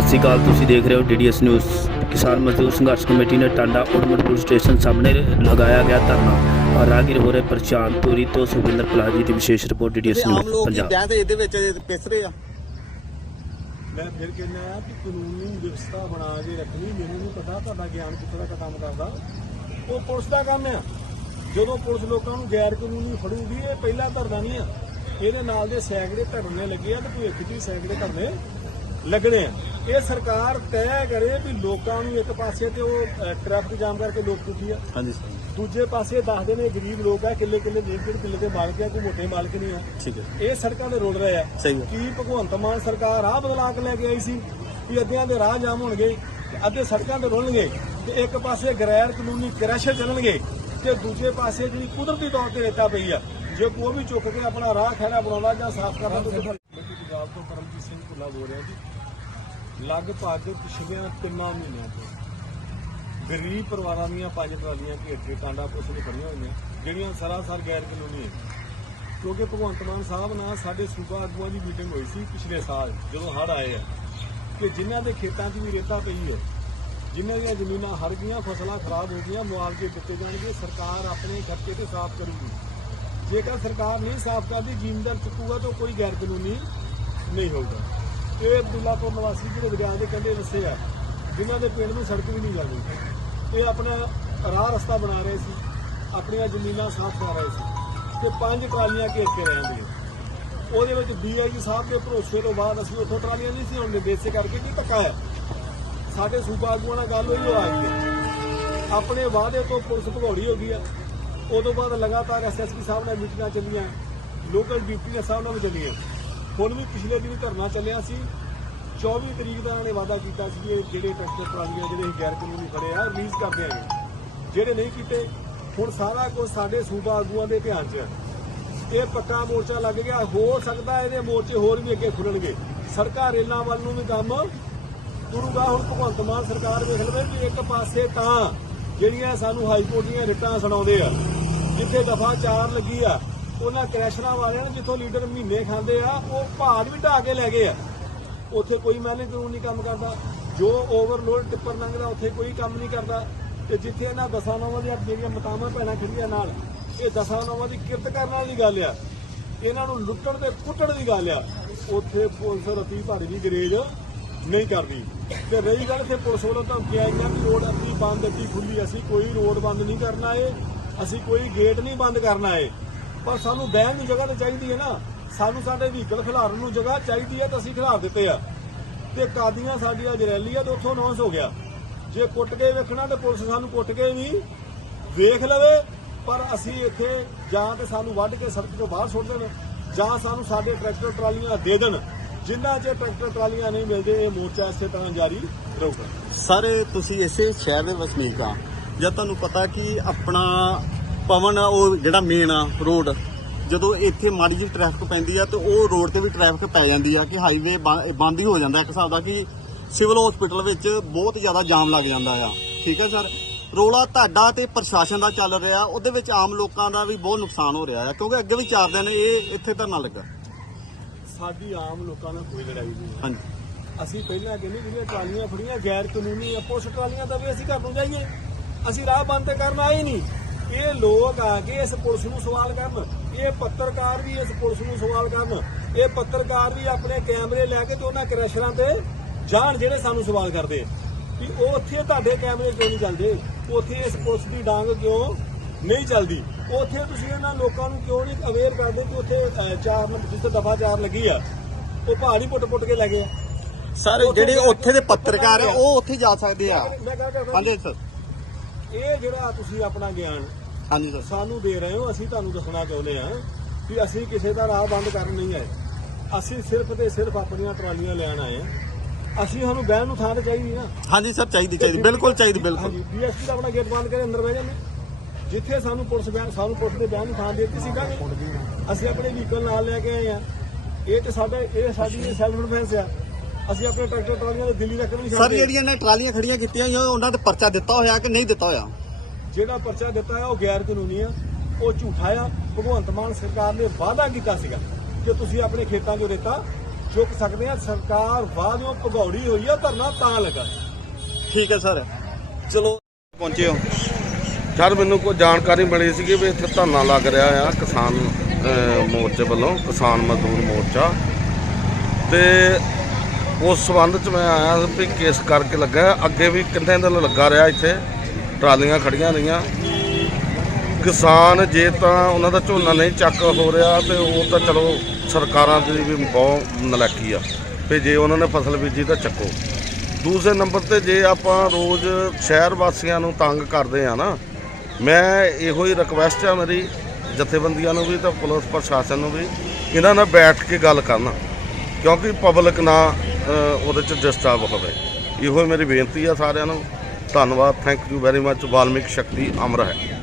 ਸ਼੍ਰੀ ਅਕਾਲ ਤੁਸੀਂ ਦੇਖ ਰਹੇ ਹੋ ਡੀਡੀਐਸ ਨਿਊਜ਼ ਕਿਸਾਨ ਮਜ਼ਦੂਰ ਸੰਘਰਸ਼ ਕਮੇਟੀ ਨੇ ਟਾਂਡਾ ਪੁਲਿਸ ਸਟੇਸ਼ਨ ਸਾਹਮਣੇ ਲਗਾਇਆ ਗਿਆ ਧਰਨਾ। ਔਰ ਰਾਹਗੀਰ ਹੋ ਰਹੇ ਪਰੇਸ਼ਾਨ ਪੂਰੀ ਤੋਂ ਸੁਖਿੰਦਰ ਪਲਾਜੀ ਦੀ ਵਿਸ਼ੇਸ਼ ਰਿਪੋਰਟ ਡੀਡੀਐਸ ਨਿਊਜ਼ ਪੰਜਾਬ। ਵਿਆਹ ਤੇ ਇਹਦੇ ਵਿੱਚ ਪਿਸ ਰਹੇ ਆ? ਮੈਂ ਫਿਰ ਕਹਿੰਦਾ ਆ ਕਿ ਕਾਨੂੰਨੀ ਵਿਵਸਥਾ ਬਣਾ ਕੇ ਰੱਖਣੀ ਮੈਨੂੰ ਨਹੀਂ ਪਤਾ ਤੁਹਾਡਾ ਗਿਆਨ ਕਿੱਥੇ ਤੱਕ ਕੰਮ ਕਰਦਾ। ਉਹ ਪੁਲਿਸ ਦਾ ਕੰਮ ਆ। ਜਦੋਂ ਪੁਲਿਸ ਲੋਕਾਂ ਨੂੰ ਗੈਰ ਕਾਨੂੰਨੀ ਫੜੂਗੀ ਇਹ ਪਹਿਲਾ ਧਰਨਾ ਨਹੀਂ ਆ। ਇਹਦੇ ਨਾਲ ਦੇ ਸੈਂਕੜੇ ਧਰਨੇ ਲੱਗੇ ਆ ਤੇ ਭਵਿੱਖ 'ਚ ਵੀ ਸੈਂਕੜੇ ਧਰਨੇ ਲੱਗਣੇ ਆ। ਇਹ ਸਰਕਾਰ ਤੈਅ ਕਰੇ ਵੀ ਲੋਕਾਂ ਨੂੰ ਇੱਕ ਪਾਸੇ ਤੇ ਉਹ ਟ੍ਰੈਫਿਕ ਜਾਮ ਕਰਕੇ ਲੋਕ ਦੁਖੀ ਆ। ਹਾਂਜੀ। ਸਰ ਦੂਜੇ ਪਾਸੇ ਦੱਸਦੇ ਨੇ ਗਰੀਬ ਲੋਕ ਆ ਕਿੱਲੇ ਕਿੱਲੇ ਡੇਢ ਡੇਢ ਕਿੱਲੇ ਦੇ ਮਾਲਕ ਆ ਕੋਈ ਮੋਟੇ ਮਾਲਕ ਨਹੀਂ ਆ। ਠੀਕ ਹੈ ਇਹ ਸੜਕਾਂ ਤੇ ਰੁਲ ਰਹੇ ਆ। ਸਹੀ ਹੈ। ਕੀ ਭਗਵੰਤ ਮਾਨ ਸਰਕਾਰ ਆ ਬਦਲਾ ਕੇ ਲੈ ਕੇ ਆਈ ਸੀ ਵੀ ਅੱਧਿਆਂ ਦੇ ਰਾਹ ਜਾਮ ਹੋਣਗੇ ਤੇ ਅੱਧੇ ਸੜਕਾਂ ਤੇ ਰੁਲਣਗੇ ਤੇ ਇੱਕ ਪਾਸੇ ਗੈਰ ਕਾਨੂੰਨੀ ਕ੍ਰੈਸ਼ ਚੱਲਣਗੇ ਤੇ ਦੂਜੇ ਪਾਸੇ ਜਿਹੜੀ ਕੁਦਰਤੀ ਤੌਰ ਤੇ ਰੇਤਾ ਪਈ ਆ ਜੇ ਕੋਈ ਵੀ ਚੁੱਕ ਕੇ ਆਪਣਾ ਰਾਹ ਖੈਰਾ ਬਣਾਉਂਦਾ ਜਾਂ ਸਾਫ਼ ਕਰਦਾ ਤਾਂ ਪੰਜਾਬ ਤੋਂ ਕਰਮਜੀਤ ਸਿੰਘ ਭੁੱਲਾ ਬੋਲ ਰਿਹਾ ਜੀ। ਲਗਭਗ ਪਿਛਲੀਆਂ ਤਿੰਨਾਂ ਮਹੀਨਿਆਂ ਤੋਂ ਗਰੀਬ ਪਰਿਵਾਰਾਂ ਦੀਆਂ ਪੰਜ ਟਰਾਲੀਆਂ ਘੇਰ ਕੇ ਕਾਂਡਾ ਪੁਲਿਸ ਨੇ ਫੜੀਆਂ ਹੋਈਆਂ, ਜਿਹੜੀਆਂ ਸਰਾਸਰ ਗੈਰ ਕਾਨੂੰਨੀ ਹੈ ਕਿਉਂਕਿ ਭਗਵੰਤ ਮਾਨ ਸਾਹਿਬ ਨਾਲ ਸਾਡੇ ਸੂਬਾ ਆਗੂਆਂ ਦੀ ਮੀਟਿੰਗ ਹੋਈ ਸੀ ਪਿਛਲੇ ਸਾਲ, ਜਦੋਂ ਹੜ੍ਹ ਆਏ ਆ। ਕਿ ਜਿਨ੍ਹਾਂ ਦੇ ਖੇਤਾਂ 'ਚ ਵੀ ਰੇਤਾ ਪਈ ਹੈ, ਜਿਨ੍ਹਾਂ ਦੀਆਂ ਜ਼ਮੀਨਾਂ ਹੜ ਗਈਆਂ, ਫਸਲਾਂ ਖਰਾਬ ਹੋ ਗਈਆਂ, ਮੁਆਵਜ਼ੇ ਦਿੱਤੇ ਜਾਣਗੇ, ਸਰਕਾਰ ਆਪਣੇ ਖਰਚੇ ਤੇ ਸਾਫ਼ ਕਰੂਗੀ। ਜੇਕਰ ਸਰਕਾਰ ਨਹੀਂ ਸਾਫ਼ ਕਰਦੀ ਜ਼ਿਮੀਂਦਾਰ ਚੁੱਕੂਗਾ ਤਾਂ ਕੋਈ ਗੈਰ ਕਾਨੂੰਨੀ ਨਹੀਂ ਹੋਊਗਾ। ਇਹ ਅਬਦੁੱਲਾਪੁਰ ਨਿਵਾਸੀ ਜਿਹੜੇ ਦਰਿਆ ਦੇ ਕੰਢੇ ਵਸੇ ਆ, ਜਿਨ੍ਹਾਂ ਦੇ ਪਿੰਡ ਨੂੰ ਸੜਕ ਵੀ ਨਹੀਂ ਜਾਂਦੀ ਇਹ ਆਪਣਾ ਰਾਹ ਰਸਤਾ ਬਣਾ ਰਹੇ ਸੀ, ਆਪਣੀਆਂ ਜ਼ਮੀਨਾਂ ਸਾਫ਼ ਕਰ ਰਹੇ ਸੀ ਤੇ ਪੰਜ ਟਰਾਲੀਆਂ ਘੇਰ ਕੇ ਰਹਿੰਦੇ ਉਹਦੇ ਵਿੱਚ ਡੀਆਈਜੀ ਸਾਹਿਬ ਦੇ ਭਰੋਸੇ ਤੋਂ ਬਾਅਦ ਅਸੀਂ ਉੱਥੋਂ ਟਰਾਲੀਆਂ ਨਹੀਂ ਸੀ ਹੁਣ ਦੇਸੇ ਕਰਕੇ ਕੀ ਪੱਕਾ ਹੈ? ਸਾਡੇ ਸੂਬਾ ਆਗੂਆਂ ਨਾਲ ਗੱਲ ਹੋਈ, ਉਹ ਆ ਗਈ ਆਪਣੇ ਵਾਅਦੇ ਤੋਂ ਪੁਲਿਸ ਭਗੌੜੀ ਹੋ ਗਈ ਆ। ਉਦੋਂ ਬਾਅਦ ਲਗਾਤਾਰ ਐਸਐਸਪੀ ਸਾਹਿਬ ਨਾਲ ਮੀਟਿੰਗਾਂ ਚੱਲੀਆਂ, ਲੋਕਲ ਡਿਊਟੀਆਂ ਸਾਹਿਬ ਨਾਲ ਵੀ ਚੱਲੀਆਂ। ਹੁਣ ਵੀ ਪਿਛਲੇ ਦਿਨ ਧਰਨਾ ਚੱਲਿਆ ਸੀ। 24 ਤਰੀਕ ਦਾ ਇਹਨਾਂ ਨੇ ਵਾਅਦਾ ਕੀਤਾ ਸੀ ਕਿ ਇਹ ਜਿਹੜੇ ਟਰੈਕਟਰ ਟਰਾਲੀਆਂ ਜਿਹੜੇ ਗੈਰ ਕਾਨੂੰਨੀ ਖੜੇ ਆ ਰਿਲੀਜ਼ ਕਰ ਦਿਆਂਗੇ। ਜਿਹੜੇ ਨਹੀਂ ਕੀਤੇ, ਹੁਣ ਸਾਰਾ ਕੁਝ ਸਾਡੇ ਸੂਬਾ ਆਗੂਆਂ ਦੇ ਧਿਆਨ 'ਚ ਹੈ ਇਹ ਪੱਕਾ ਮੋਰਚਾ ਲੱਗ ਗਿਆ। ਹੋ ਸਕਦਾ ਇਹਦੇ ਮੋਰਚੇ ਹੋਰ ਵੀ ਅੱਗੇ ਖੁੱਲਣਗੇ। ਸੜਕਾਂ ਰੇਲਾਂ ਵੱਲ ਨੂੰ ਵੀ ਕੰਮ ਤੁਰੂਗਾ ਹੁਣ ਭਗਵੰਤ ਮਾਨ ਸਰਕਾਰ ਵੇਖ ਲਵੇ ਕਿ ਇੱਕ ਪਾਸੇ ਤਾਂ ਜਿਹੜੀਆਂ ਸਾਨੂੰ ਹਾਈ ਕੋਰਟ ਦੀਆਂ ਰਿਟਾਂ ਸੁਣਾਉਂਦੇ ਆ, ਜਿੱਥੇ ਦਫਾ 4 ਲੱਗੀ ਆ ਉਹਨਾਂ ਕ੍ਰੈਸ਼ਰਾਂ ਵਾਲਿਆਂ ਨੇ ਜਿੱਥੋਂ ਲੀਡਰ ਮਹੀਨੇ ਖਾਂਦੇ ਆ, ਉਹ ਭਾਰ ਵੀ ਢਾ ਕੇ ਲੈ ਗਏ ਆ। ਉੱਥੇ ਕੋਈ ਮਹਿਲੇ ਕਾਨੂੰਨ ਨਹੀਂ ਕੰਮ ਕਰਦਾ, ਜੋ ਓਵਰਲੋਡ ਟਿੱਪਰ ਲੰਘਦਾ, ਉੱਥੇ ਕੋਈ ਕੰਮ ਨਹੀਂ ਕਰਦਾ। ਤੇ ਜਿੱਥੇ ਇਹਨਾਂ ਦਸਾਂ ਨੌਵਾਂ ਦੀਆਂ ਜਿਹੜੀਆਂ ਮਤਾਵਾਂ ਭੈਣਾਂ ਖੜੀਆਂ ਨਾਲ, ਇਹ ਦਸਾਂ ਨੌਵਾਂ ਦੀ ਕਿਰਤ ਕਰਨ ਵਾਲੀ ਗੱਲ ਆ। ਇਹਨਾਂ ਨੂੰ ਲੁੱਟਣ ਤੇ ਕੁੱਟਣ ਦੀ ਗੱਲ ਆ। ਉੱਥੇ ਪੁਲਿਸ ਰਤੀ ਭਾਰੀ ਦੀ ਗਰੇਜ ਨਹੀਂ ਕਰਦੀ। ਤੇ ਰਹੀ ਗੱਲ ਤੇ ਪੁਲਿਸ ਵੱਲੋਂ ਧਮਕੀ ਆਈਆਂ ਕਿ ਰੋਡ ਅੱਧੀ ਬੰਦ ਅੱਧੀ ਖੁੱਲੀ, ਅਸੀਂ ਕੋਈ ਰੋਡ ਬੰਦ ਨਹੀਂ ਕਰਨਾ ਏ, ਅਸੀਂ ਕੋਈ ਗੇਟ ਨਹੀਂ ਬੰਦ ਕਰਨਾ ਏ। ਪਰ ਸਾਨੂੰ ਬਹਿਣ ਦੀ ਜਗ੍ਹਾ ਤਾਂ ਚਾਹੀਦੀ ਹੈ ਨਾ। ਸਾਨੂੰ ਸਾਡੇ ਵਹੀਕਲ ਖਿਲਾਰਨ ਨੂੰ ਜਗ੍ਹਾ ਚਾਹੀਦੀ ਹੈ ਤਾਂ ਅਸੀਂ ਖਿਲਾਰ ਦਿੱਤੇ ਆ। ਤੇ ਕਾਦੀਆਂ ਸਾਡੀ ਅੱਜ ਰੈਲੀ ਆ ਤੇ ਉੱਥੋਂ ਅਨਾਉਂਸ ਹੋ ਗਿਆ। ਜੇ ਕੁੱਟ ਕੇ ਵੇਖਣਾ ਤੇ ਪੁਲਿਸ ਸਾਨੂੰ ਕੁੱਟ ਕੇ ਵੀ ਵੇਖ ਲਵੇ, ਪਰ ਅਸੀਂ ਇੱਥੇ ਜਾਂ ਤੇ ਸਾਨੂੰ ਵੱਢ ਕੇ ਸੜਕ ਤੋਂ ਬਾਹਰ ਸੁੱਟ ਦੇਣ, ਜਾਂ ਸਾਨੂੰ ਸਾਡੇ ਟਰੈਕਟਰ ਟਰਾਲੀਆਂ ਦੇ ਦੇਣ। ਜਿੰਨਾ ਚਿਰ ਟਰੈਕਟਰ ਟਰਾਲੀਆਂ ਨਹੀਂ ਮਿਲਦੇ, ਇਹ ਮੋਰਚਾ ਇਸੇ ਤਰ੍ਹਾਂ ਜਾਰੀ ਰਹੂਗਾ। ਸਰ ਤੁਸੀਂ ਇਸੇ ਸ਼ਹਿਰ ਦੇ ਵਸਨੀਕ ਆ। ਜਦ ਤੁਹਾਨੂੰ ਪਤਾ ਕਿ ਆਪਣਾ ਪਵਨ ਉਹ ਜਿਹੜਾ ਮੇਨ ਆ ਰੋਡ ਜਦੋਂ ਇੱਥੇ ਮਾੜੀ ਜਿਹੀ ਟ੍ਰੈਫਿਕ ਪੈਂਦੀ ਆ ਤੇ ਉਹ ਰੋਡ ਤੇ ਵੀ ਟ੍ਰੈਫਿਕ ਪੈ ਜਾਂਦੀ ਆ ਕਿ ਹਾਈਵੇ ਬੰਦ ਹੀ ਹੋ ਜਾਂਦਾ ਇੱਕ ਹਿਸਾਬ ਦਾ ਕਿ ਸਿਵਲ ਹਸਪੀਟਲ ਵਿੱਚ ਬਹੁਤ ਜ਼ਿਆਦਾ ਜਾਮ ਲੱਗ ਜਾਂਦਾ ਆ। ਠੀਕ ਹੈ ਸਰ? ਰੋਲਾ ਤੁਹਾਡਾ ਤੇ ਪ੍ਰਸ਼ਾਸਨ ਦਾ ਚੱਲ ਰਿਹਾ ਉਹਦੇ ਵਿੱਚ ਆਮ ਲੋਕਾਂ ਦਾ ਵੀ ਬਹੁਤ ਨੁਕਸਾਨ ਹੋ ਰਿਹਾ ਆ ਕਿਉਂਕਿ ਅੱਗੇ ਵੀ ਚਾਰ ਦਿਨ ਇਹ ਇੱਥੇ ਧਰਨਾ ਲੱਗਾ। ਸਾਡੀ ਆਮ ਲੋਕਾਂ ਨਾਲ ਕੋਈ ਲੜਾਈ ਨਹੀਂ ਹਾਂਜੀ। ਅਸੀਂ ਪਹਿਲਾਂ ਕਹਿੰਦੇ ਜਿਹੜੀਆਂ ਟਰਾਲੀਆਂ ਫੜੀਆਂ ਗੈਰ ਕਾਨੂੰਨੀ ਆ ਪੁਲਿਸ ਟਰਾਲੀਆਂ ਦਾ ਵੀ ਅਸੀਂ ਘਰ ਨੂੰ ਜਾਈਏ। ਅਸੀਂ ਰਾਹ ਬੰਦ ਤੇ ਕਰਨ ਆਏ ਨਹੀਂ। ਇਹ ਲੋਕ ਆ ਕੇ ਇਸ ਪੁਲਿਸ ਨੂੰ ਸਵਾਲ ਕਰਨ। ਇਹ ਪੱਤਰਕਾਰ ਵੀ ਇਸ ਪੁਲਿਸ ਨੂੰ ਸਵਾਲ ਕਰਨ। ਇਹ ਪੱਤਰਕਾਰ ਵੀ ਆਪਣੇ ਕੈਮਰੇ ਲੈ ਕੇ ਤੇ ਉਹਨਾਂ ਕ੍ਰੈਸ਼ਰਾਂ ਤੇ ਜਾਣ ਜਿਹੜੇ ਸਾਨੂੰ ਸਵਾਲ ਕਰਦੇ। ਵੀ ਉਹ ਉੱਥੇ ਤੁਹਾਡੇ ਕੈਮਰੇ ਕਿਉਂ ਨਹੀਂ ਚੱਲਦੇ? ਉੱਥੇ ਇਸ ਪੁਲਿਸ ਦੀ ਡਾਂਗ ਕਿਉਂ ਨਹੀਂ ਚੱਲਦੀ? ਉੱਥੇ ਤੁਸੀਂ ਇਹਨਾਂ ਲੋਕਾਂ ਨੂੰ ਕਿਉਂ ਨਹੀਂ ਅਵੇਅਰ ਕਰਦੇ ਕਿ ਉੱਥੇ ਚਾਰ ਨੰਬਰ ਜਿੱਥੇ ਦਫਾ ਚਾਰ ਲੱਗੀ ਆ ਉਹ ਪਹਾੜੀ ਪੁੱਟ-ਪੁੱਟ ਕੇ ਲੈ ਗਏ ਆ। ਸਰ ਜਿਹੜੇ ਉੱਥੇ ਦੇ ਪੱਤਰਕਾਰ ਆ। ਉਹ ਉੱਥੇ ਜਾ ਸਕਦੇ ਆ। ਹਾਂਜੀ ਸਰ। ਇਹ ਜਿਹੜਾ ਤੁਸੀਂ ਆਪਣਾ ਗਿਆਨ ਹਾਂਜੀ ਸਰ। ਸਾਨੂੰ ਦੇ ਰਹੇ ਹੋ ਅਸੀਂ ਤੁਹਾਨੂੰ ਦੱਸਣਾ ਚਾਹੁੰਦੇ ਆ ਕਿ ਅਸੀਂ ਕਿਸੇ ਦਾ ਰਾਹ ਬੰਦ ਕਰਨ ਨਹੀਂ ਆਏ। ਅਸੀਂ ਸਿਰਫ ਤੇ ਸਿਰਫ ਆਪਣੀਆਂ ਟਰਾਲੀਆਂ ਲੈਣ ਆਏ ਆ ਅਸੀਂ ਸਾਨੂੰ ਬਹਿਣ ਨੂੰ ਥਾਂ ਤੇ ਚਾਹੀਦੀ ਨਾ। ਹਾਂਜੀ ਸਰ ਚਾਹੀਦੀ ਚਾਹੀਦੀ। ਬਿਲਕੁਲ ਚਾਹੀਦੀ ਬਿਲਕੁਲ। ਹਾਂਜੀ ਡੀਐਸਪੀ ਦਾ ਆਪਣਾ ਗੇਟ ਬੰਦ ਕਰੇ ਅੰਦਰ ਬਹਿ ਜਾਂਦੇ। ਜਿੱਥੇ ਸਾਨੂੰ ਪੁਲਿਸ ਬਹਿਣ ਸਾਨੂੰ ਪੁਲਿਸ ਦੇ ਬਹਿਣ ਨੂੰ ਥਾਂ ਦੇ ਦਿੱਤੀ ਸੀ ਨਾ। ਅਸੀਂ ਆਪਣੇ ਵਹੀਕਲ ਨਾਲ ਲੈ ਕੇ ਆਏ ਆ ਇਹ ਤੇ ਸਾਡਾ ਇਹ ਸਾਡੀ ਸੈਲਫ ਡਿਫੈਂਸ ਆ। ਅਸੀਂ ਆਪਣੇ ਟਰੈਕਟਰ ਟਰਾਲੀਆਂ ਦੇ ਦਿੱਲੀ ਤੱਕ ਨਹੀਂ ਸਰ ਜਿਹੜੀਆਂ ਨੇ ਟਰਾਲੀਆਂ ਖੜੀਆਂ ਕੀਤੀਆਂ ਹੋਈਆਂ ਉਹਨਾਂ ਤੇ ਪਰਚਾ ਦਿੱਤਾ ਹੋਇਆ ਕਿ ਨਹੀਂ ਦਿੱਤਾ ਹੋਇਆ? ਜਿਹੜਾ ਪਰਚਾ ਦਿੱਤਾ ਹੈ ਉਹ ਗੈਰ ਕਾਨੂੰਨੀ ਆ। ਉਹ ਝੂਠਾ ਆ। ਭਗਵੰਤ ਮਾਨ ਸਰਕਾਰ ਨੇ ਵਾਅਦਾ ਕੀਤਾ ਸੀਗਾ ਕਿ ਤੁਸੀਂ ਆਪਣੇ ਖੇਤਾਂ 'ਚੋਂ ਰੇਤਾ ਚੁੱਕ ਸਕਦੇ ਆ। ਸਰਕਾਰ ਬਾਅਦੋਂ ਭਗੌੜੀ ਹੋਈ ਆ ਧਰਨਾ ਤਾਂ ਲੱਗਾ। ਠੀਕ ਹੈ ਸਰ। ਚਲੋ ਪਹੁੰਚੇ ਹੋ। ਸਰ ਮੈਨੂੰ ਕੋਈ ਜਾਣਕਾਰੀ ਮਿਲੀ ਸੀ ਕਿ ਵੀ ਇੱਥੇ ਧਰਨਾ ਲੱਗ ਰਿਹਾ ਆ ਕਿਸਾਨ ਮੋਰਚੇ ਵੱਲੋਂ ਕਿਸਾਨ ਮਜ਼ਦੂਰ ਮੋਰਚਾ। ਤੇ ਉਸ ਸੰਬੰਧ ਚ ਮੈਂ ਆਇਆ ਵੀ ਕਿਸ ਕਰਕੇ ਲੱਗਾ ਅੱਗੇ ਵੀ ਕਿੰਨੇ ਦਿਨ ਲੱਗਾ ਰਿਹਾ ਇੱਥੇ? ਟਰਾਲੀਆਂ ਖੜੀਆਂ ਰਹੀਆਂ। ਕਿਸਾਨ ਜੇ ਤਾਂ ਉਹਨਾਂ ਦਾ ਝੋਨਾ ਨਹੀਂ ਚੱਕ ਹੋ ਰਿਹਾ ਤੇ ਉਹ ਤਾਂ ਚਲੋ ਸਰਕਾਰਾਂ ਦੀ ਵੀ ਬਹੁਤ ਨਲਾਇਕੀ ਆ। ਵੀ ਜੇ ਉਹਨਾਂ ਨੇ ਫਸਲ ਬੀਜੀ ਤਾਂ ਚੱਕੋ। ਦੂਸਰੇ ਨੰਬਰ ਤੇ ਜੇ ਆਪਾਂ ਰੋਜ਼ ਸ਼ਹਿਰ ਵਾਸੀਆਂ ਨੂੰ ਤੰਗ ਕਰਦੇ ਆ ਨਾ, ਮੈਂ ਇਹੋ ਹੀ ਰਿਕਵੈਸਟ ਆ ਮੇਰੀ ਜਥੇਬੰਦੀਆਂ ਨੂੰ ਵੀ ਤਾਂ ਪੁਲਿਸ ਪ੍ਰਸ਼ਾਸਨ ਨੂੰ ਵੀ, ਇਹਨਾਂ ਨਾਲ ਬੈਠ ਕੇ ਗੱਲ ਕਰਨ। ਕਿਉਂਕਿ ਪਬਲਿਕ ਨਾ ਉਹਦੇ ਚ ਡਿਸਟਰਬ ਹੋਵੇ। ਇਹੋ ਹੀ ਮੇਰੀ ਬੇਨਤੀ ਆ ਸਾਰਿਆਂ ਨੂੰ। ਧੰਨਵਾਦ। Thank you very much Valmik ਸ਼ਕਤੀ ਅਮਰ ਹੈ।